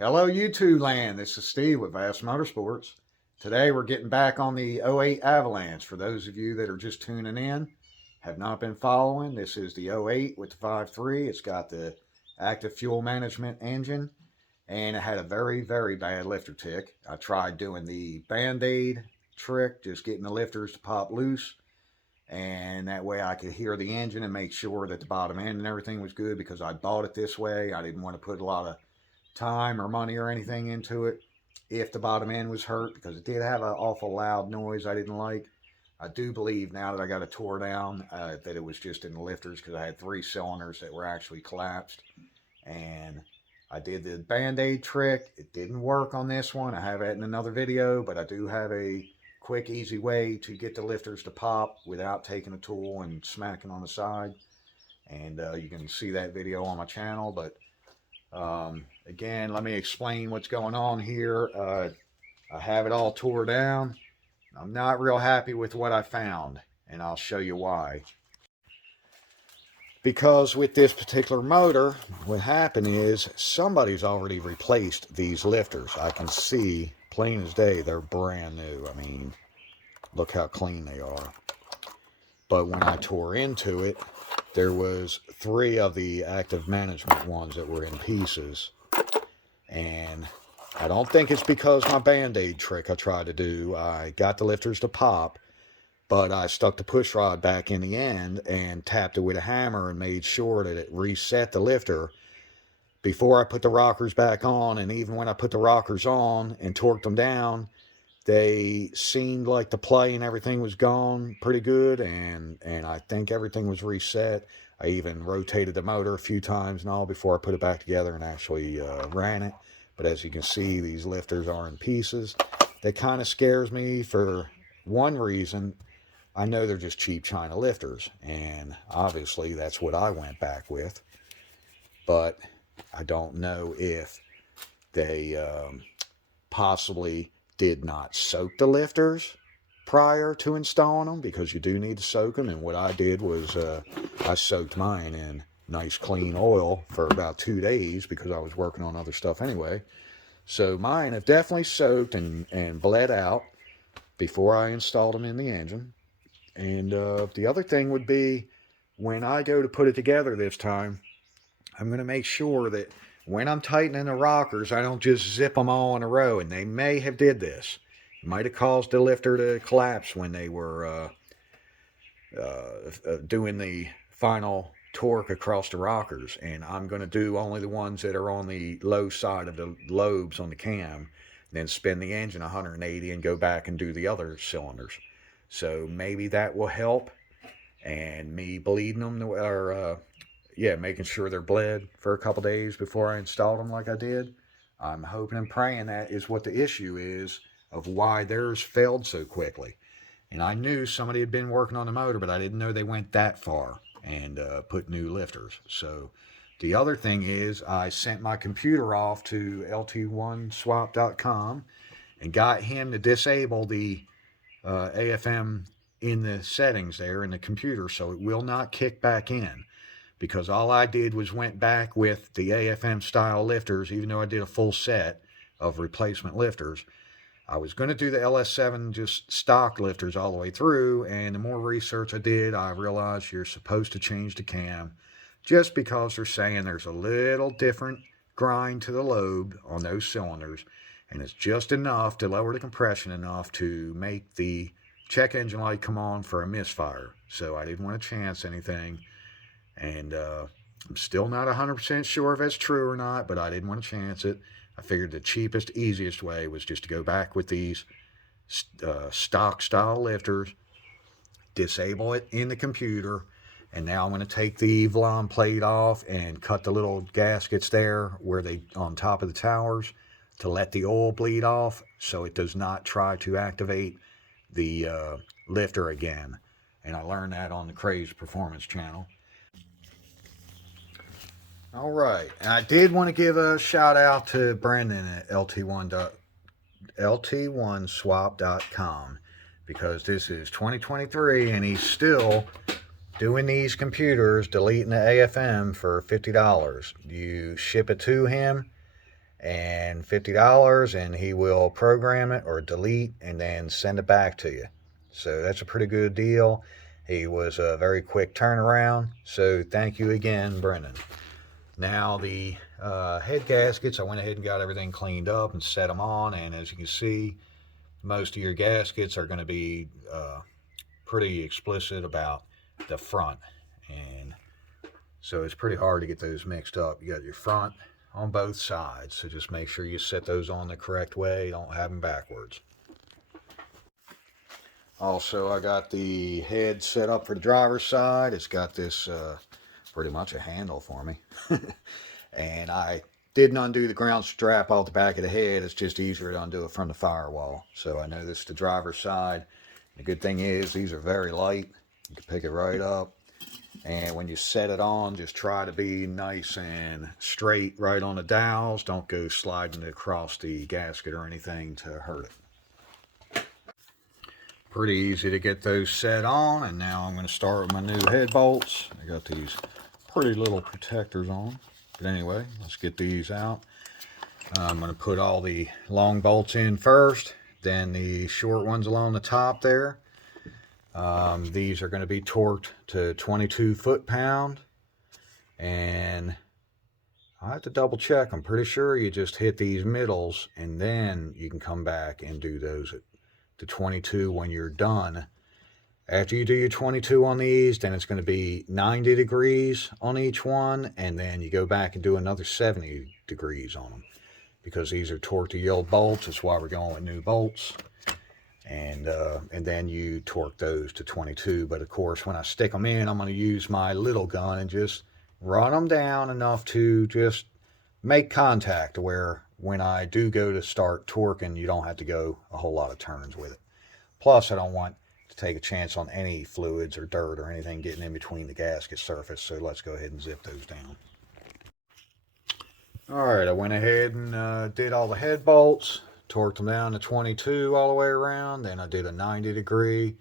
Hello YouTube land, this is Steve with Vassmotorsports. Today we're getting back on the '08 Avalanche. For those of you that are just tuning in, have not been following, this is the '08 with the 5.3. It's got the active fuel management engine and it had a very bad lifter tick. I tried doing the Band-Aid trick, just getting the lifters to pop loose, and that way I could hear the engine and make sure that the bottom end and everything was good, because I bought it this way. I didn't want to put a lot of time or money or anything into it if the bottom end was hurt, because it did have an awful loud noise I didn't like. I do believe now that I got it tore down that it was just in the lifters, because I had 3 cylinders that were actually collapsed. And I did the Band-Aid trick. It didn't work on this one. I have it in another video, but I do have a quick, easy way to get the lifters to pop without taking a tool and smacking on the side. And you can see that video on my channel. But again, let me explain what's going on here. I have it all tore down. I'm not real happy with what I found, and I'll show you why. Because with this particular motor, what happened is somebody's already replaced these lifters. I can see plain as day they're brand new. I mean, look how clean they are. But when I tore into it, there was 3 of the active management ones that were in pieces. And I don't think it's because my Band-Aid trick I tried to do. I got the lifters to pop, but I stuck the push rod back in the end and tapped it with a hammer and made sure that it reset the lifter before I put the rockers back on. And even when I put the rockers on and torqued them down, they seemed like the play and everything was gone pretty good, and I think everything was reset. I even rotated the motor a few times and all before I put it back together and actually ran it. But as you can see, these lifters are in pieces. That kind of scares me for one reason. I know they're just cheap China lifters, and obviously that's what I went back with. But I don't know if they possibly did not soak the lifters prior to installing them, because you do need to soak them. And what I did was I soaked mine in nice clean oil for about 2 days, because I was working on other stuff anyway. So mine have definitely soaked and bled out before I installed them in the engine. And the other thing would be, when I go to put it together this time, I'm going to make sure that when I'm tightening the rockers, I don't just zip them all in a row. And they may have did this. It might have caused the lifter to collapse when they were doing the final torque across the rockers. And I'm going to do only the ones that are on the low side of the lobes on the cam, then spin the engine 180 and go back and do the other cylinders. So maybe that will help. And me bleeding them, or making sure they're bled for a couple days before I installed them like I did. I'm hoping and praying that is what the issue is of why theirs failed so quickly. And I knew somebody had been working on the motor, but I didn't know they went that far and put new lifters. So the other thing is, I sent my computer off to lt1swap.com and got him to disable the AFM in the settings there in the computer, so it will not kick back in. Because all I did was went back with the AFM style lifters, even though I did a full set of replacement lifters. I was going to do the LS7 just stock lifters all the way through, and the more research I did, I realized you're supposed to change the cam, just because they're saying there's a little different grind to the lobe on those cylinders, and it's just enough to lower the compression enough to make the check engine light come on for a misfire. So I didn't want to chance anything. And I'm still not 100% sure if that's true or not, but I didn't want to chance it. I figured the cheapest, easiest way was just to go back with these stock style lifters, disable it in the computer, and now I'm going to take the Valon plate off and cut the little gaskets there where they on top of the towers to let the oil bleed off, so it does not try to activate the lifter again. And I learned that on the Crazy Performance channel. All right, and I did want to give a shout out to Brendan at lt1swap.com, because this is 2023 and he's still doing these computers, deleting the AFM for $50. You ship it to him and $50, and he will program it or delete and then send it back to you. So that's a pretty good deal. He was a very quick turnaround. So thank you again, Brennan. Now the head gaskets, I went ahead and got everything cleaned up and set them on. And as you can see, most of your gaskets are going to be pretty explicit about the front. And so it's pretty hard to get those mixed up. You got your front on both sides, so just make sure you set those on the correct way. Don't have them backwards. Also, I got the head set up for the driver's side. It's got this pretty much a handle for me. And I didn't undo the ground strap off the back of the head. It's just easier to undo it from the firewall. So I know this is the driver's side. The good thing is these are very light. You can pick it right up. And when you set it on, just try to be nice and straight right on the dowels. Don't go sliding across the gasket or anything to hurt it. Pretty easy to get those set on. And now I'm going to start with my new head bolts. I got these pretty little protectors on. But anyway, let's get these out. I'm going to put all the long bolts in first, then the short ones along the top there. These are going to be torqued to 22 foot-pound, and I have to double check. I'm pretty sure you just hit these middles and then you can come back and do those to 22 when you're done. After you do your 22 on these, then it's going to be 90 degrees on each one, and then you go back and do another 70 degrees on them, because these are torqued to yield bolts. That's why we're going with new bolts. And then you torque those to 22. But of course, when I stick them in, I'm going to use my little gun and just run them down enough to just make contact to where when I do go to start torquing, you don't have to go a whole lot of turns with it. Plus, I don't want to take a chance on any fluids or dirt or anything getting in between the gasket surface. So let's go ahead and zip those down. All right, I went ahead and did all the head bolts. Torqued them down to 22 all the way around. Then I did a 90 degree,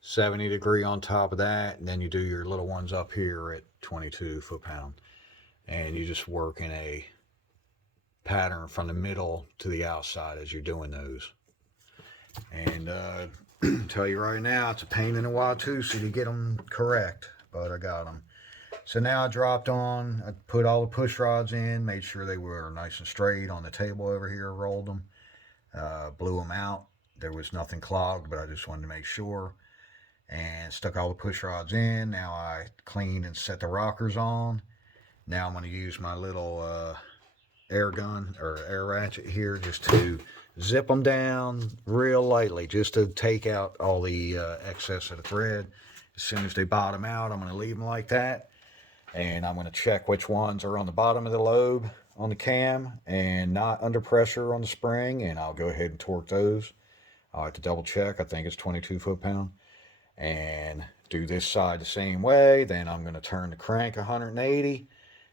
70 degree on top of that. And then you do your little ones up here at 22 foot-pound. And you just work in a pattern from the middle to the outside as you're doing those. And tell you right now, it's a pain in the wazoo to get them correct, but I got them. So now I dropped on, I put all the push rods in, made sure they were nice and straight on the table over here, rolled them. Blew them out. There was nothing clogged, but I just wanted to make sure. And stuck all the push rods in. Now I cleaned and set the rockers on. Now I'm going to use my little air gun or air ratchet here just to zip them down real lightly, just to take out all the excess of the thread. As soon as they bottom out, I'm going to leave them like that. And I'm going to check which ones are on the bottom of the lobe on the cam and not under pressure on the spring, and I'll go ahead and torque those. I'll have to double check. I think it's 22 foot-pound. And do this side the same way. Then I'm going to turn the crank 180,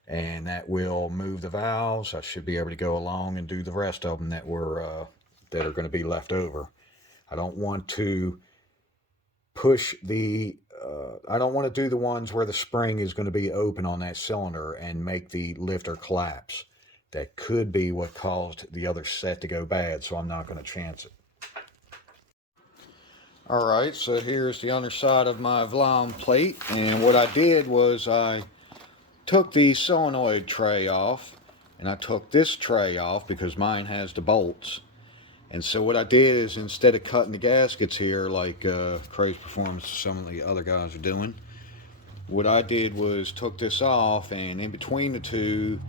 and that will move the valves. I should be able to go along and do the rest of them that are going to be left over. I don't want to push the I don't want to do the ones where the spring is going to be open on that cylinder and make the lifter collapse. That could be what caused the other set to go bad, so I'm not going to chance it. Alright, so here's the underside of my Vlam plate, and what I did was I took the solenoid tray off, and I took this tray off because mine has the bolts. And so what I did is, instead of cutting the gaskets here like Crazy Performance, some of the other guys are doing, what I did was took this off, and in between the two,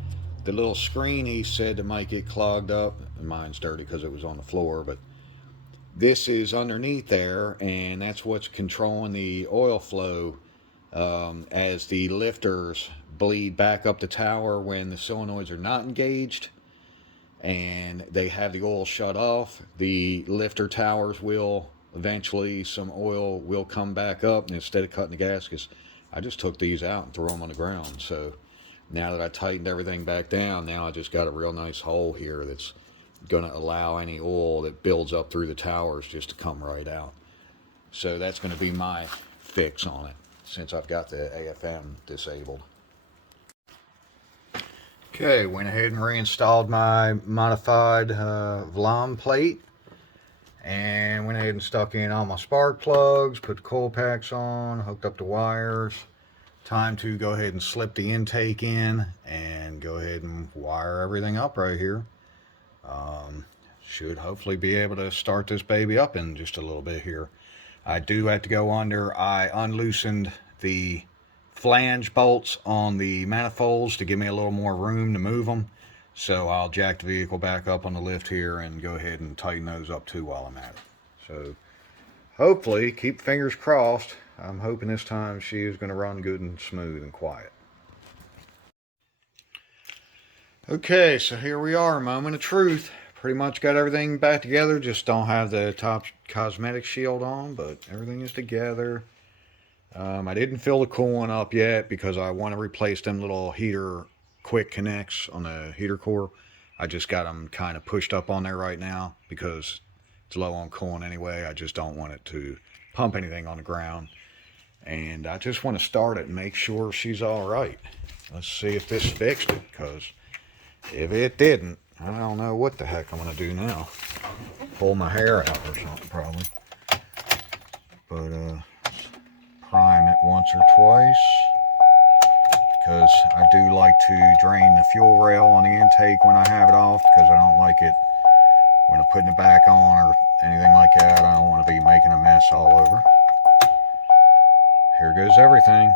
the little screen he said that might get clogged up, and mine's dirty because it was on the floor, but this is underneath there, and that's what's controlling the oil flow as the lifters bleed back up the tower when the solenoids are not engaged and they have the oil shut off. The lifter towers will eventually, some oil will come back up, and instead of cutting the gaskets, I just took these out and threw them on the ground. So now that I tightened everything back down, now I just got a real nice hole here that's going to allow any oil that builds up through the towers just to come right out. So that's going to be my fix on it, since I've got the AFM disabled. Okay, went ahead and reinstalled my modified VLOM plate, and went ahead and stuck in all my spark plugs, put the coil packs on, hooked up the wires. Time to go ahead and slip the intake in and go ahead and wire everything up right here. Should hopefully be able to start this baby up in just a little bit here. I do have to go under. I unloosened the flange bolts on the manifolds to give me a little more room to move them. So I'll jack the vehicle back up on the lift here and go ahead and tighten those up too while I'm at it. So hopefully, keep fingers crossed, I'm hoping this time she is going to run good and smooth and quiet. Okay, so here we are, moment of truth. Pretty much got everything back together, just don't have the top cosmetic shield on, but everything is together. I didn't fill the coolant up yet because I want to replace them little heater quick connects on the heater core. I just got them kind of pushed up on there right now because it's low on coolant anyway. I just don't want it to pump anything on the ground. And I just want to start it and make sure she's all right. Let's see if this fixed it, because if it didn't, I don't know what the heck I'm going to do now. Pull my hair out or something probably. But prime it once or twice, because I do like to drain the fuel rail on the intake when I have it off, because I don't like it when I'm putting it back on or anything like that. I don't want to be making a mess all over. Here goes everything.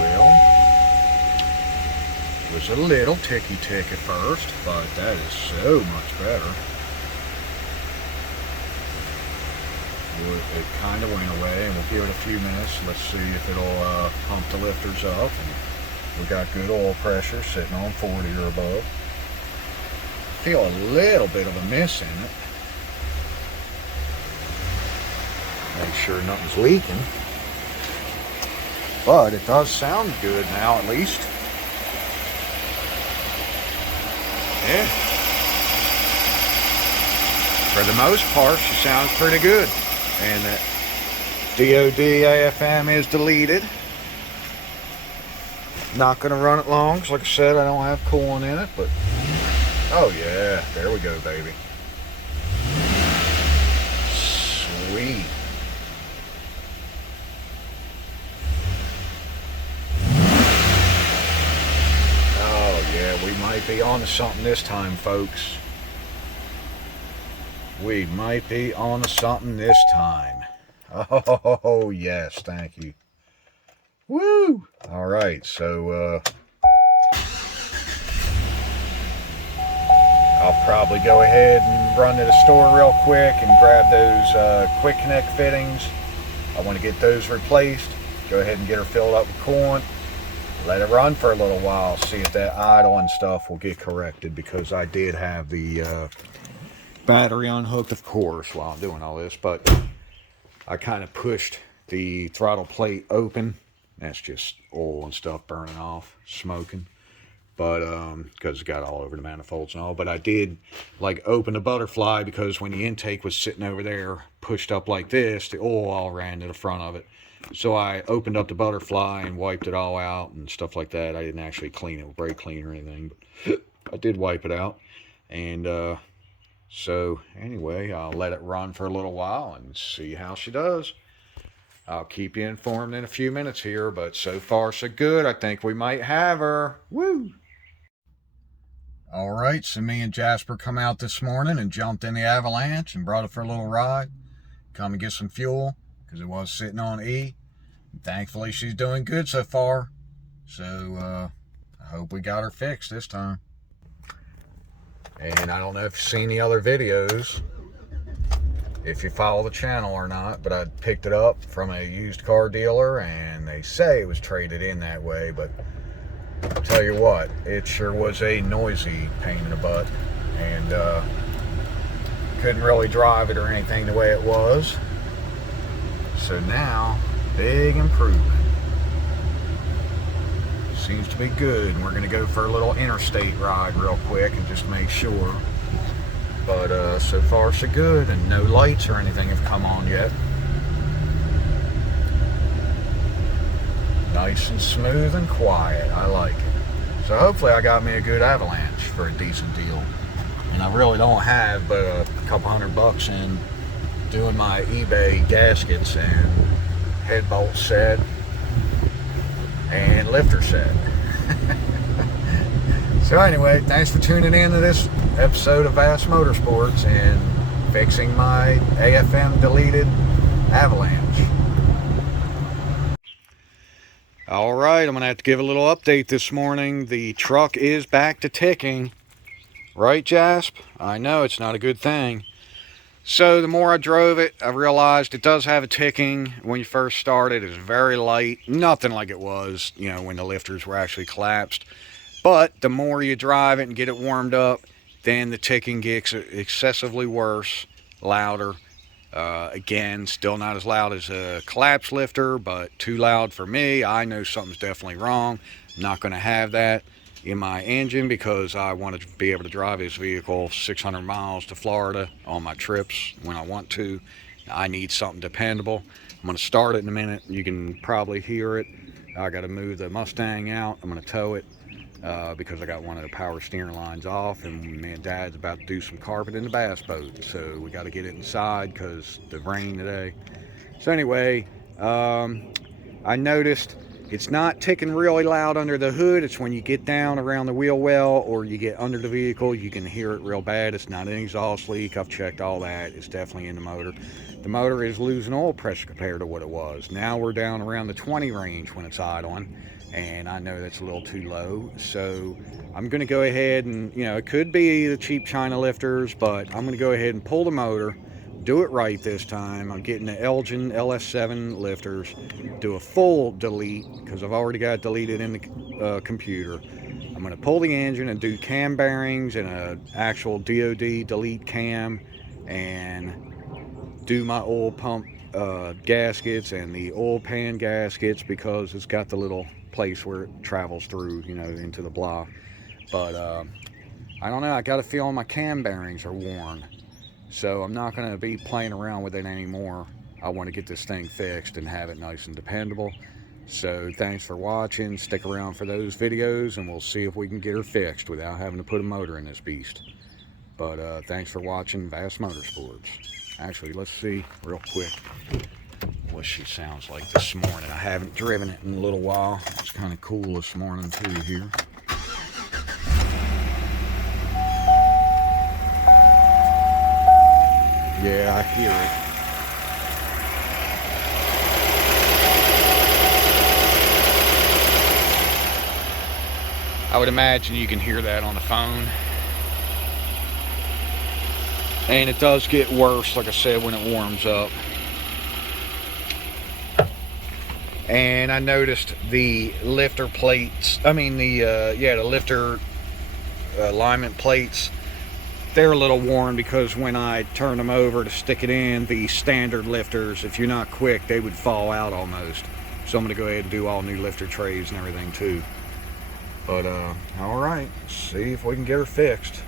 Well, it was a little ticky-tick at first, but that is so much better. It kind of went away, and we'll give it a few minutes. Let's see if it'll pump the lifters up. And we got good oil pressure sitting on 40 or above. Feel a little bit of a miss in it. Make sure nothing's leaking. But it does sound good now, at least. Yeah. For the most part, she sounds pretty good. And that DOD AFM is deleted. Not going to run it long, because like I said, I don't have coolant in it, but oh yeah, there we go, baby. Sweet. Oh yeah, we might be on to something this time, folks. We might be on to something this time. Oh yes, thank you. Woo! All right, so I'll probably go ahead and run to the store real quick and grab those quick connect fittings. I want to get those replaced. Go ahead and get her filled up with coolant. Let it run for a little while. See if that idle and stuff will get corrected, because I did have the battery unhooked, of course, while I'm doing all this, but I kind of pushed the throttle plate open. That's just oil and stuff burning off, smoking. But because it got all over the manifolds and all. But I did like open the butterfly, because when the intake was sitting over there pushed up like this, the oil all ran to the front of it. So I opened up the butterfly and wiped it all out and stuff like that. I didn't actually clean it with brake cleaner or anything, but I did wipe it out. And so anyway, I'll let it run for a little while and see how she does. I'll keep you informed in a few minutes here, but so far so good. I think we might have her. Woo! All right, so me and Jasper come out this morning and jumped in the Avalanche and brought it for a little ride. Come and get some fuel, because it was sitting on E. And thankfully, she's doing good so far. So I hope we got her fixed this time. And I don't know if you've seen the other videos, if you follow the channel or not, but I picked it up from a used car dealer, and they say it was traded in that way, but I'll tell you what, it sure was a noisy pain in the butt, and couldn't really drive it or anything the way it was. So now, big improvement. Seems to be good. We're going to go for a little interstate ride real quick and just make sure. But so far so good, and no lights or anything have come on yet. Nice and smooth and quiet. I like it. So hopefully I got me a good Avalanche for a decent deal. And I really don't have but a couple $100 in doing my eBay gaskets and head bolt set and lifter set. So anyway, thanks for tuning in to this episode of Vassmotorsports and fixing my AFM deleted Avalanche. Alright, I'm going to have to give a little update this morning. The truck is back to ticking. Right, Jasp? I know, it's not a good thing. So the more I drove it, I realized it does have a ticking. When you first started, it was very light. Nothing like it was, you know, when the lifters were actually collapsed. But the more you drive it and get it warmed up, then the ticking gets excessively worse, louder. Again, still not as loud as a collapse lifter, but too loud for me. I know something's definitely wrong. I'm not going to have that in my engine because I want to be able to drive this vehicle 600 miles to Florida on my trips when I want to. I need something dependable. I'm going to start it in a minute. You can probably hear it. I got to move the Mustang out. I'm going to tow it. Because I got one of the power steering lines off, and me and Dad's about to do some carpet in the bass boat, so we got to get it inside because the rain today. So anyway, I noticed it's not ticking really loud under the hood. It's when you get down around the wheel well or you get under the vehicle, you can hear it real bad. It's not an exhaust leak. I've checked all that. It's definitely in the motor. The motor is losing oil pressure compared to what it was. Now we're down around the 20 range when it's idling. And I know that's a little too low, so I'm going to go ahead and, you know, it could be the cheap China lifters, but I'm going to go ahead and pull the motor, do it right this time. I'm getting the Elgin LS7 lifters, do a full delete, because I've already got it deleted in the computer. I'm going to pull the engine and do cam bearings and an actual DOD delete cam, and do my oil pump gaskets and the oil pan gaskets, because it's got the little place where it travels through, you know, into the block. But I don't know, I got a feeling my cam bearings are worn, so I'm not going to be playing around with it anymore. I want to get this thing fixed and have it nice and dependable. So thanks for watching. Stick around for those videos and we'll see if we can get her fixed without having to put a motor in this beast. But thanks for watching Vassmotorsports. Actually, let's see real quick what she sounds like this morning. I haven't driven it in a little while. It's kind of cool this morning too here. Yeah, I hear it. I would imagine you can hear that on the phone. And it does get worse, like I said, when it warms up. And I noticed the lifter plates, the lifter alignment plates, they're a little worn because when I turn them over to stick it in, the standard lifters, if you're not quick, they would fall out almost. So I'm going to go ahead and do all new lifter trays and everything too. But, alright, see if we can get her fixed.